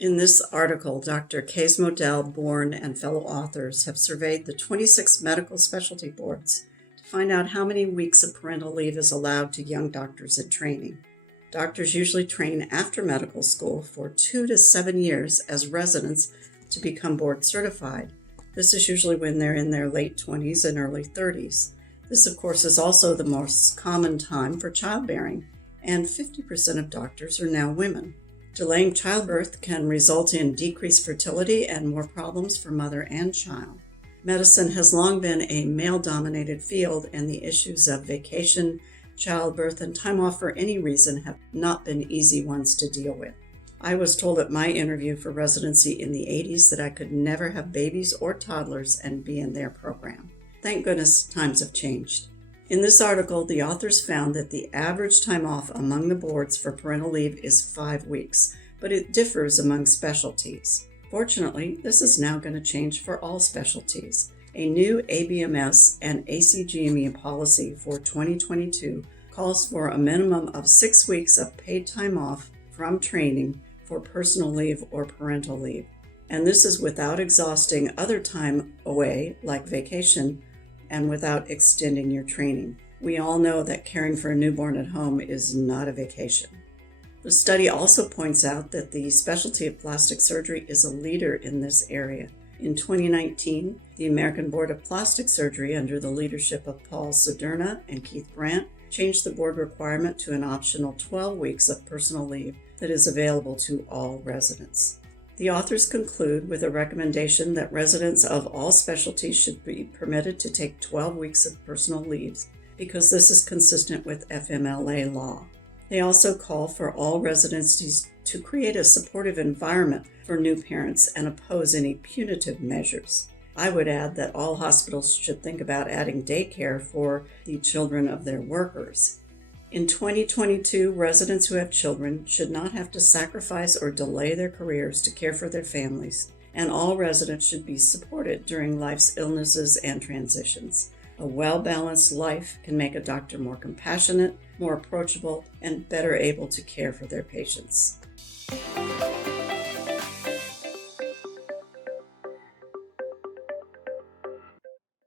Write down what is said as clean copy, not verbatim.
In this article, Dr. Kasemodel, Bourne, and fellow authors have surveyed the 26 medical specialty boards to find out how many weeks of parental leave is allowed to young doctors in training. Doctors usually train after medical school for 2 to 7 years as residents to become board certified. This is usually when they're in their late 20s and early 30s. This, of course, is also the most common time for childbearing, and 50% of doctors are now women. Delaying childbirth can result in decreased fertility and more problems for mother and child. Medicine has long been a male-dominated field, and the issues of vacation, childbirth, and time off for any reason have not been easy ones to deal with. I was told at my interview for residency in the 80s that I could never have babies or toddlers and be in their program. Thank goodness times have changed. In this article, the authors found that the average time off among the boards for parental leave is 5 weeks, but it differs among specialties. Fortunately, this is now going to change for all specialties. A new ABMS and ACGME policy for 2022 calls for a minimum of 6 weeks of paid time off from training for personal leave or parental leave. And this is without exhausting other time away, like vacation, and without extending your training. We all know that caring for a newborn at home is not a vacation. The study also points out that the specialty of plastic surgery is a leader in this area. In 2019, the American Board of Plastic Surgery, under the leadership of Paul Soderna and Keith Brandt, changed the board requirement to an optional 12 weeks of personal leave that is available to all residents. The authors conclude with a recommendation that residents of all specialties should be permitted to take 12 weeks of personal leaves because this is consistent with FMLA law. They also call for all residencies to create a supportive environment for new parents and oppose any punitive measures. I would add that all hospitals should think about adding daycare for the children of their workers. In 2022, residents who have children should not have to sacrifice or delay their careers to care for their families, and all residents should be supported during life's illnesses and transitions. A well-balanced life can make a doctor more compassionate, more approachable, and better able to care for their patients.